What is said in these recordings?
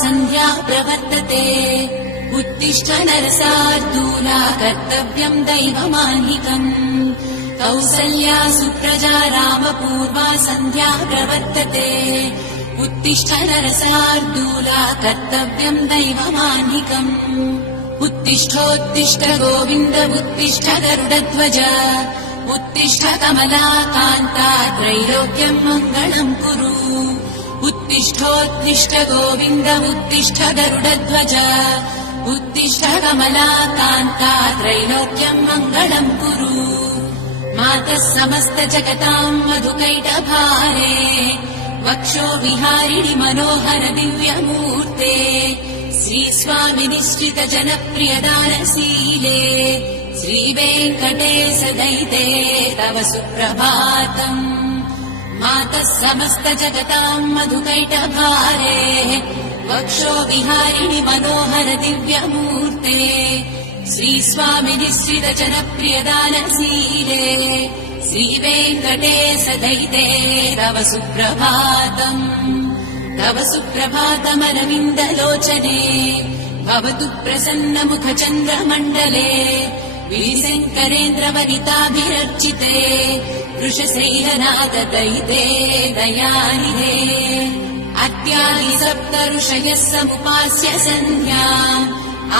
सन्ध्या प्रवर्तते उत्तिष्ठ नरसार्दूला कर्तव्यम् दैवमान्निकम् कौसल्या सुप्रजा रामपूर्वा सन्ध्या प्रवर्तते उत्तिष्ठ नरसार्दूला कर्तव्यम् दैवमान्निकम् उत्तिष्ठोत्तिष्ठ गोविन्द उत्तिष्ठ गरुडध्वज उत्तिष्ठ कमलाकान्ता त्रैलोक्यम् मङ्गलम् कुरु उत्तिष्ठोत्तिष्ठ गोविन्द उत्तिष्ठ गरुडध्वज उत्तिष्ठ कमलाकान्ता त्रैलोक्यम् मङ्गलम् कुरु मातः समस्त जगताम् मधुकैटभारे वक्षो विहारिणि मनोहर दिव्यमूर्ते श्रीस्वामि निश्चित जनप्रियदानशीले श्रीवेङ्कटेश दयिते तव सुप्रभातम् मातः समस्त जगताम् मधुकैटभारे वक्षो विहारिणि मनोहर दिव्यमूर्ते श्रीस्वामि निश्चित जनप्रियदानशीले श्रीवेङ्कटेश दयिते तव सुप्रभातम् तव सुप्रभातमरविन्दलोचने भवतु प्रसन्नमुखचन्द्रमण्डले विशङ्करेन्द्रवनिताभिरर्चिते वृषशैलनाथ दयिते दयानिधे अद्यानि सप्त ऋषयः समुपास्य सन्ध्याम्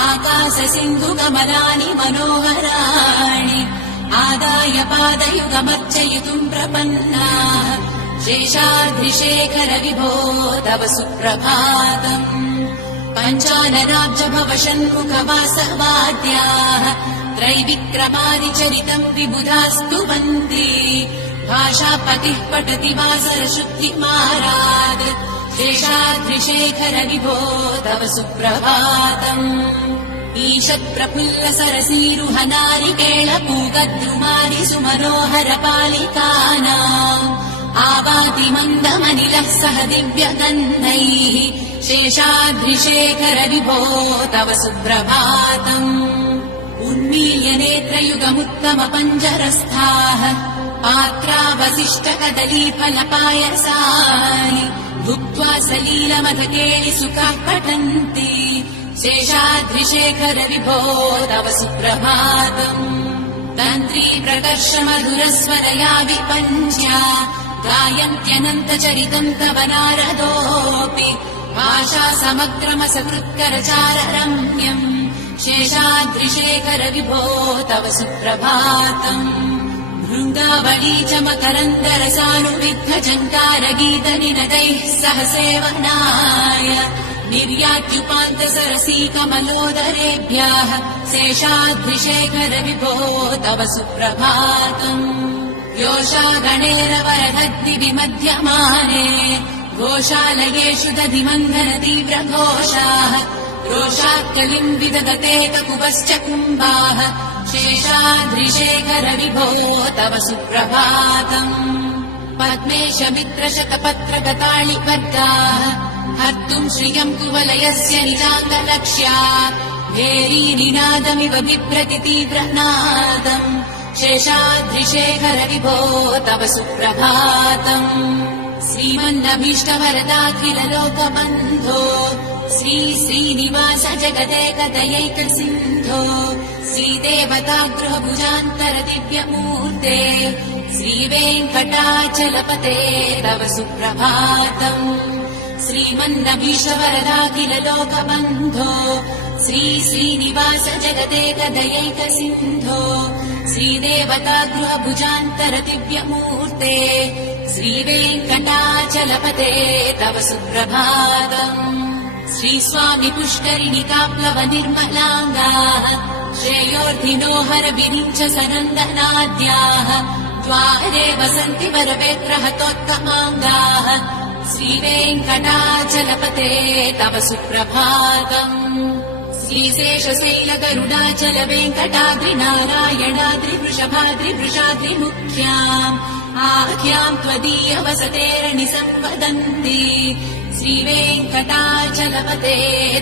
आकाशसिन्धुकमलानि मनोहराणि आदाय पादयुगमर्चयितुम् प्रपन्नाः शेषाद्रिशेखर विभो तव सुप्रभातम् पञ्चाननाब्जभव षण्मुखवासवाद्याः त्रैविक्रमादिचरितम् विबुधास्तुवन्ति भाषापतिः पठति वासरशुद्धिमारात् शेषाद्रिशेखर विभो तव सुप्रभातम् ईषत्प्रफुल्ल सरसीरुहनारिकेळपूगद्रुमारि सुमनोहर पालिकानाम् आवाति मन्दमनिलः सह दिव्यगन्धैः शेषाद्रिशेखर विभो तव सुप्रभातम् उन्मील्य नेत्रयुगमुत्तम पञ्जरस्थाः पात्रावसिष्ठ कदलीफलपायसानि भुक्त्वा सलीलमधकेळि सुखाः पठन्ति शेषाद्रिशेखर विभो तव सुप्रभातम् तन्त्री प्रकर्ष मधुरस्वरया विपञ्च्या गायन्त्यनन्तचरितम् तव नारदोऽपि भाषा समग्रमसकृत्करचाररम्यम् शेषाद्रिशेखर विभो तव सुप्रभातम् भृङ्गावली च मकरन्दरसानुविद्धझङ्कारगीतनिनदैः सह सेवनाय निर्यात्युपान्तसरसी कमलोदरेभ्यः शेषाद्रिशेखर विभो तव सुप्रभातम् योषागणेरवरदद्दि विमध्यमाने घोषालयेषु दधिमन्थन तीव्रघोषाः रोषात्कलिम् विदधते ककुवश्च कुम्भाः शेषाद्रिशेखर विभो तव सुप्रभातम् पद्मेश मित्रशतपत्रगताळिवर्गाः हर्तुम् श्रियम् कुवलयस्य निजाङ्गलक्ष्या भेरीनिनादमिव बिभ्रति तीव्रनादम् शेषाद्रिशेखर विभो तव सुप्रभातम् श्रीमन्नभीष्टवरदाखिललोकबन्धो श्री श्रीनिवास जगदेकदयैकसिन्धो श्रीदेवतागृहभुजान्तर दिव्यमूर्ते श्रीवेङ्कटाचलपते तव सुप्रभातम् श्रीमन्नभीष्टवरदाखिललोकबन्धो श्री श्रीनिवास जगदेकदयैकसिन्धो श्रीदेवतागृहभुजान्तर दिव्यमूर्ते श्रीवेङ्कटाचलपते तव सुप्रभातम् श्रीस्वामि पुष्करिणिकाप्लव निर्मलाङ्गाः श्रेयोर्धिनो हरविरिञ्च सनन्दनाद्याः द्वारे वसन्ति वरवेत्रहतोत्तमाङ्गाः श्रीवेङ्कटाचलपते तव सुप्रभातम् श्रीशेषशैलगरुडाचल वेङ्कटाद्रिनारायणाद्रिवृषभाद्रिवृषाद्रिमुख्याम् आख्याम् त्वदीय वसतेरणि सम्वदन्ति श्रीवेङ्कटाचलपते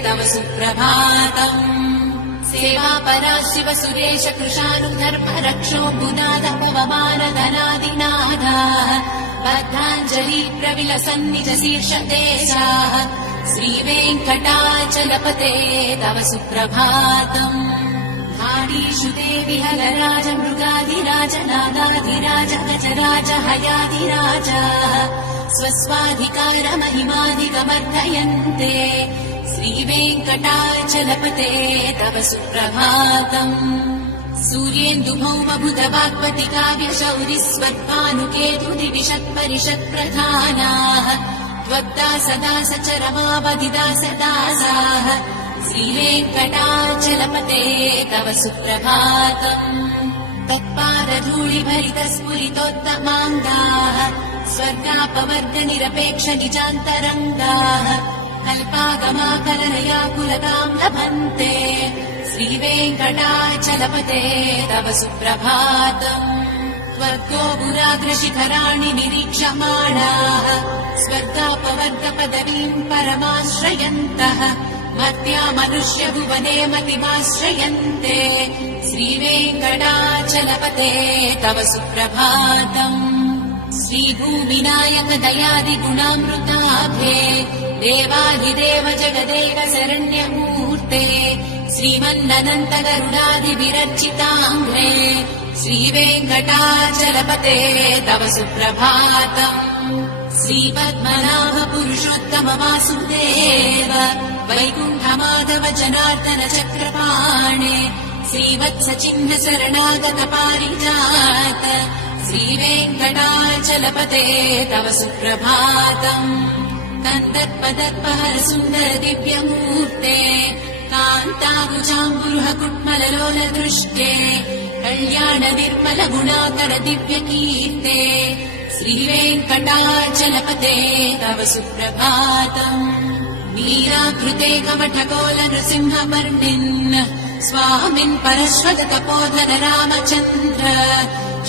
तव सुप्रभातम् सेवापरा शिव सुरेश कृशानुधर्म रक्षो बुनाद पवमानधनादिनादाः बद्धाञ्जलि प्रविलसन्निज शीर्षदेशाः श्रीवेङ्कटाचलपते तव सुप्रभातम् धारीषु देविहलराज मृगाधिराज नादाधिराज गजराज हयाधिराज स्वस्वाधिकार महिमाधिकमर्दयन्ते श्रीवेङ्कटाचलपते तव सुप्रभातम् सूर्येन्दुभौमभुतवाग्वति काव्यशौरिस्वद्भानुकेतुदिविषत्परिषत्प्रधानाः त्वद्दा सदा सचरमावधिदासदासाः श्रीवेङ्कटाचलपते तव सुप्रभातम् तत्पादधूलिभरितस्फुरितोत्तमाङ्गाः स्वर्गापवर्गनिरपेक्ष निजान्तरङ्गाः कल्पागमाकलनयाकुलताम् लभन्ते श्रीवेङ्कटाचलपते तव सुप्रभातम् स्वर्गो पुराग्रशिखराणि निरीक्षमाणाः स्वर्गापवर्गपदवीम् परमाश्रयन्तः मर्त्या मनुष्यभुवने मतिमाश्रयन्ते श्रीवेङ्कटाचलपते तव सुप्रभातम् श्रीभूमिनायक दयादिगुणामृताभे देवाधिदेव जगदेव शरण्यमूर्ते श्रीमन्ननन्त गरुडादिविरचिताङ्घ्रे श्रीवेङ्कटाचलपते तव सुप्रभातम् श्रीपद्मनाभ पुरुषोत्तम वासुदेव वैकुण्ठमाधव जनार्दन चक्रपाणे श्रीवत्स चिह्न शरणागत पारिजात श्रीवेङ्कटाचलपते तव सुप्रभातम् कन्दर्पदर्पहर सुन्दर दिव्यमूर्ते कान्ताकुचाम्बुरुह कुट्मललोल दृष्टे कल्याण निर्मल गुणाकर दिव्यकीर्ते श्रीवेङ्कटाचलपते तव सुप्रभातम् मीराकृते कवठकोल नृसिंहवर्णिन् स्वामिन् परश्वगतपोधन रामचन्द्र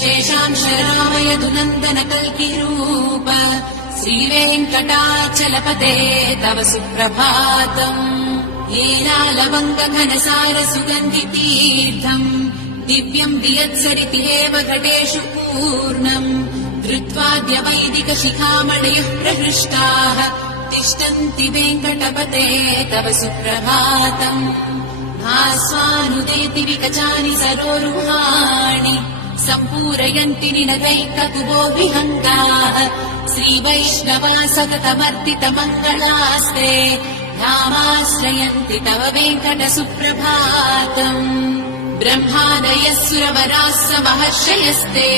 शेषांश रामयदुनन्दन कल्किरूप श्रीवेङ्कटाचलपते तव सुप्रभातम् हेलालवङ्गघनसार सुगन्धितीर्थम् दिव्यम् वियत्सरिति एव घटेषु पूर्णम् धृत्वाद्य वैदिकशिखामणयः प्रहृष्टाः तिष्ठन्ति वेङ्कटपते तव सुप्रभातम् भास्वानुदेति विकचानि सरोरुहाणि सम्पूरयन्ति निनदैककुबो विहङ्गाः श्रीवैष्णवासगतमर्दितमङ्गलास्ते धामाश्रयन्ति तव वेङ्कट सुप्रभातम् ब्रह्मादयः सुरवराः समहर्षयस्ते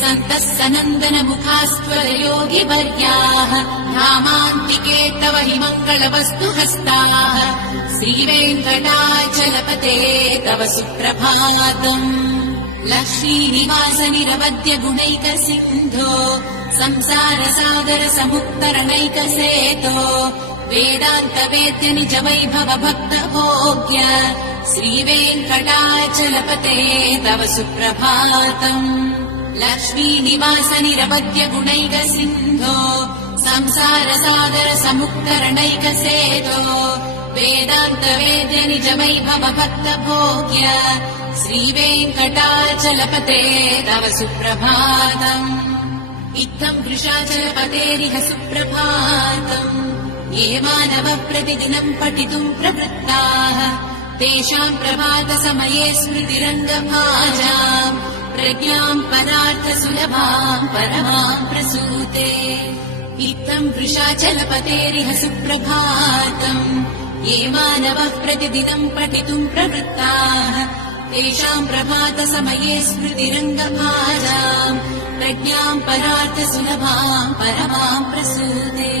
सन्तः सनन्दन मुखास्त्वरयोगिवर्याः धामान्तिके तव हि मङ्गलवस्तु हस्ताः श्रीवेङ्कटाचलपते तव सुप्रभातम् लक्ष्मीनिवास निरवद्य गुणैक सिन्धो संसार सागर समुत्तरणैकसेतो वेदान्त वेद्य निज वैभव भक्त भोग्य श्रीवेङ्कटाचलपते तव सुप्रभातम् लक्ष्मीनिवास निरवद्य गुणैक सिन्धो संसार सागर समुत्तरणैकसेतो वेदान्त वेद्य निज वैभव भक्त भोग्य श्रीवेङ्कटाचलपते तव सुप्रभातम् इत्थम् वृषाचलपतेरिह सुप्रभातम् ये मानवः प्रतिदिनम् पठितुम् प्रवृत्ताः तेषाम् प्रभातसमये स्मृतिरङ्गभाजाम् प्रज्ञाम् परार्थसुलभाम् परमाम् प्रसूते इत्थम् वृषाचलपतेरिह सुप्रभातम् ये मानवः प्रतिदिनम् पठितुम् प्रवृत्ताः तेषाम् प्रभातसमये स्मृतिरङ्गभाजाम् प्रज्ञाम् परार्थसुलभाम् परमाम् प्रसूते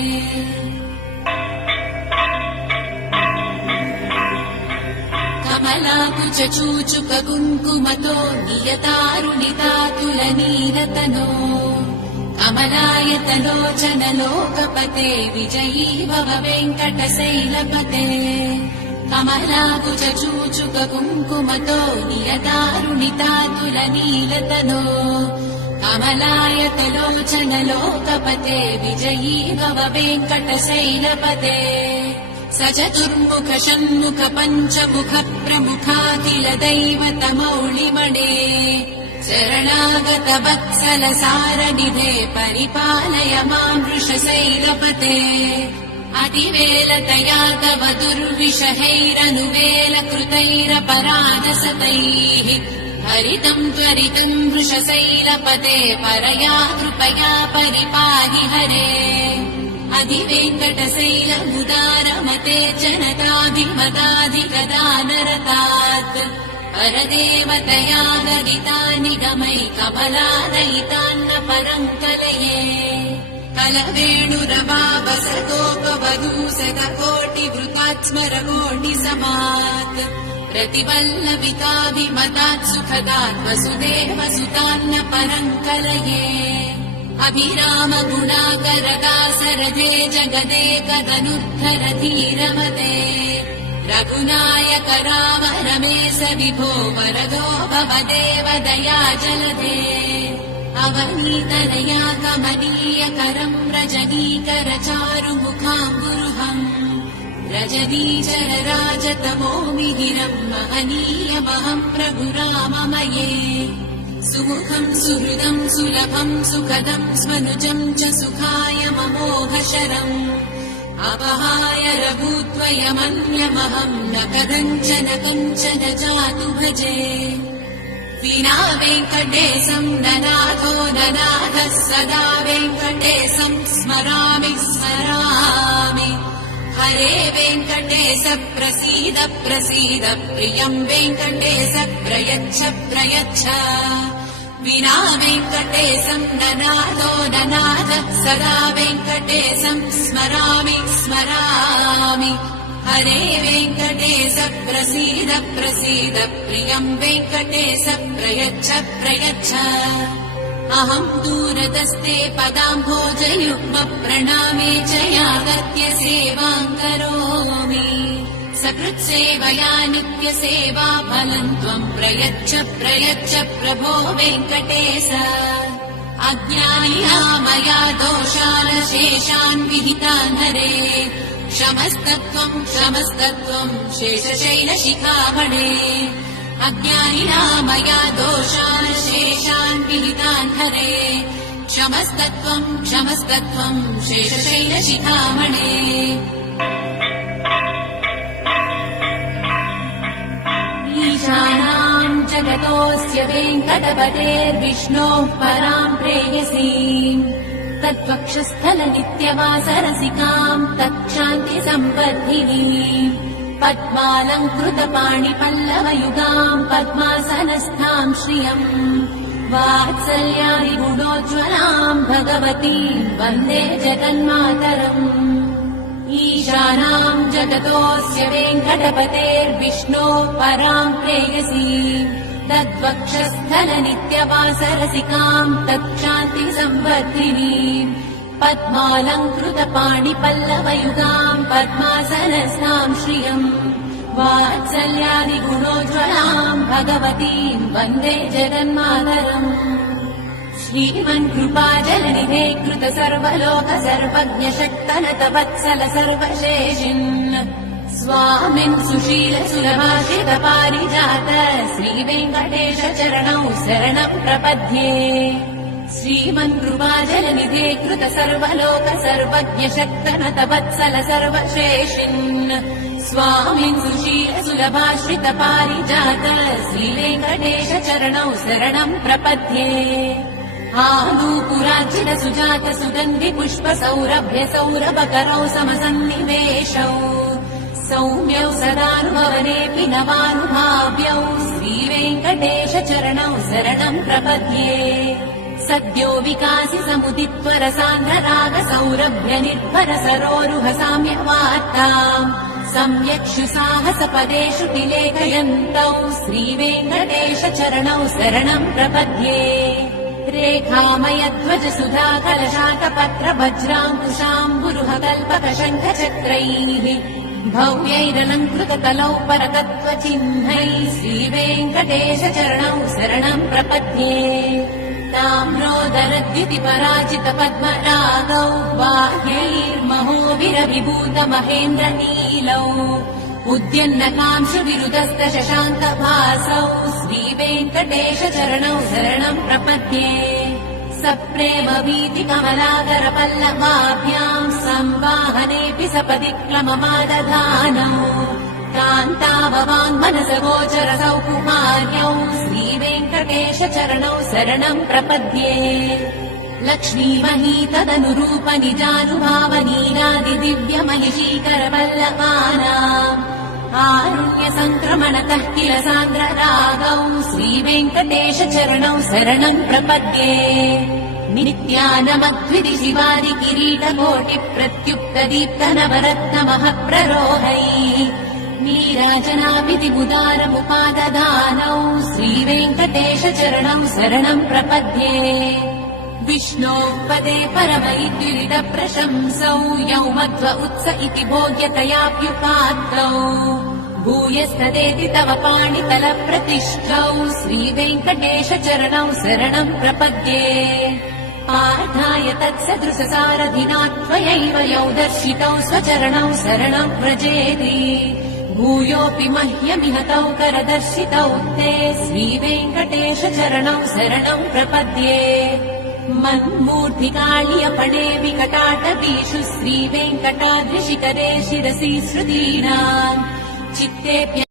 कमलाकुचूचुक कुङ्कुमतो नियतारुणितातुलनीलतनो कमलायतलोचन लोकपते विजयी भव वेङ्कटशैलपते कमलाकुचूचुक कुङ्कुमतो नियतारुणितातुलनीलतनो कमलायतलोचन लोकपते विजयी भव वेङ्कटशैलपते स चतुर्मुख षण्मुख पञ्चमुख प्रमुखाखिल दैवतमौलिमणे शरणागत वत्सल सारनिधे परिपालय माम् वृषशैलपते अतिवेलतया तव दुर्विषहैरनुवेलकृतैरपराधसतैः हरितम् त्वरितम् वृषशैलपते परया कृपया परिपाहि हरे अधिवेङ्कटशैलमुदारमते जनताभिमताधिगदानरतात् परदेवतया गदितानि गमैकमलादयितान्न परम् कलये कलवेणुरवावसतोपवधूसतकोटिवृतात्स्मरकोटिसमात् प्रतिवल्लविताभिमतात् सुखदात् वसुदेवसुतान्न परम् कलये अभिरामगुणाकरदासरथे जगदेकदनुद्धर धीरमते रघुनायक राम रमेश विभो वरदो भवदेव दया जलधे अवनीतनया कमनीयकरम् रजनीकर चारुमुखाम्बुरुहम् रजनीचर राजतमो मिहिरम् महनीयमहम् प्रभुराममये सुमुखम् सुहृदम् सुलभम् सुखदम् स्वनुजम् च सुखाय ममोघशरम् अपहाय रघुत्वयमन्यमहम् न कथञ्चन कञ्चन जातु भजे विना वेङ्कटेशम् ननाथो ननाथः सदा वेङ्कटेशम् स्मरामि स्मरामि हरे वेङ्कटेश प्रसीद प्रसीद प्रियम् वेङ्कटेश प्रयच्छ प्रयच्छ विना वेङ्कटेशम् ननाथो ननाथः सदा वेङ्कटेशम् स्मरामि स्मरामि हरे वेङ्कटेश प्रसीद प्रसीद प्रियम् वेङ्कटेश प्रयच्छ प्रयच्छ अहम् दूरतस्ते पदाम्भोजयुग्म प्रणामे च यागत्य सेवाम् करोमि सकृत्सेवया नित्यसेवा फलम् त्वम् प्रयच्छ प्रयच्छ प्रभो वेङ्कटेश अज्ञानिना मया दोषानशेषान् विहितान् हरे क्षमस्तत्त्वम् क्षमस्तत्त्वम् शेषशैलशिखामणे अज्ञानिना मया दोषानशेषान् विहितान् हरे क्षमस्तत्त्वम् क्षमस्तत्त्वम् शेषशैलशिखामणे ईशानाम् जगतोऽस्य वेङ्कटपतेर्विष्णोः पराम् प्रेयसीम् तद्वक्षस्थल नित्यवासरसिकाम् तच्छान्तिसम्पद्धिनीम् पद्मालङ्कृतपाणिपल्लवयुगाम् पद्मासनस्थाम् श्रियम् वात्सल्यादिगुणोज्ज्वलाम् भगवतीम् वन्दे जगन्मातरम् ईशानाम् जगतोऽस्य वेङ्कटपतेर्विष्णोः पराम् प्रेयसीम् तद्वक्षस्थल नित्यवासरसिकाम् तच्छान्तिसम्पद्धिनीम् पद्मालङ्कृतपाणिपल्लवयुगाम् पद्मासनस्थाम् श्रियम् वात्सल्यादिगुणोज्ज्वलाम् भगवतीम् वन्दे जगन्मातरम् श्रीमन्कृपाजलनिधे कृत सर्वलोक सर्वज्ञ शक्तनत वत्सल सर्वशेषिन् स्वामिन् सुशील सुलभाषित पारिजात श्रीवेङ्कटेश चरणौ शरणम् प्रपद्ये श्रीमन्कृपाजलनिधे कृत सर्वलोक सर्वज्ञ शक्तनत वत्सल सर्वशेषिन् स्वामिन् सुशील सुलभाश्रित पारिजात श्रीवेङ्कटेश चरणौ शरणम् प्रपद्ये आदूपुरार्चित सुजात सुगन्धि पुष्प सौरभ्य सौरभकरौ समसन्निवेशौ सौम्यौ सदानुभवनेऽपि नवानुभाव्यौ श्रीवेङ्कटेश चरणौ शरणम् प्रपद्ये सद्यो विकासि समुदित्वर सान्द्रराग सौरभ्य निर्भर सरोरुह साम्यवार्ताम् सम्यक्षु साहस पदेषु तिलेखयन्तौ श्रीवेङ्कटेश चरणौ शरणम् प्रपद्ये रेखामयध्वज सुधा कलशाकपत्र वज्राङ्कुशाम्बुरुह कल्पक शङ्ख चक्रैः भव्यैरलङ्कृततलौ परतत्त्वचिह्नैः श्रीवेङ्कटेश चरणौ शरणम् प्रपद्ये ताम्रोदरद्युतिपराजित पद्मरागौ बाह्यैर्महोभिरविभूत महेन्द्र नीलौ उद्यन्नकांशु विरुदस्त शशाङ्कभासौ श्रीवेङ्कटेश चरणौ शरणम् प्रपद्ये सप्रेमवीति कमलाकरपल्लवाभ्याम् संवाहनेऽपि सपदि क्लममादधानौ कान्ताववाङ्मनसगोचर सौकुमार्यौ श्रीवेङ्कटेशचरणौ शरणम् प्रपद्ये लक्ष्मीमही तदनुरूप निजानुभावनीलादिदिव्यमहिषीकरपल्लवानाम् आरुण्यसङ्क्रमणतः किल सान्द्ररागौ श्रीवेङ्कटेशचरणौ शरणम् प्रपद्ये नित्यानमद्विधि शिवादि किरीटकोटिप्रत्युक्तदीप्तनवरत्नमः प्ररोहै नीराजनाभिधिमुदारमुपाददानौ श्रीवेङ्कटेशचरणौ शरणम् प्रपद्ये विष्णोः पदे परमैद्युरितप्रशंसौ यौ मध्व उत्स इति भोग्यतयाप्युपात्तौ भूयस्तदेति तव पाणितलप्रतिष्ठौ श्रीवेङ्कटेशचरणौ शरणम् प्रपद्ये पार्थाय तत्सदृशसारथिना त्वयैव यौ दर्शितौ स्वचरणौ शरणम् व्रजेति भूयोऽपि मह्यमिह तौ करदर्शितौ ते श्रीवेङ्कटेशचरणौ शरणम् प्रपद्ये मन्मूर्तिकाळियपणे विकटाटवीषु श्रीवेङ्कटाद्रिशिखरे शिरसि श्रुतीनाम् चित्तेऽप्य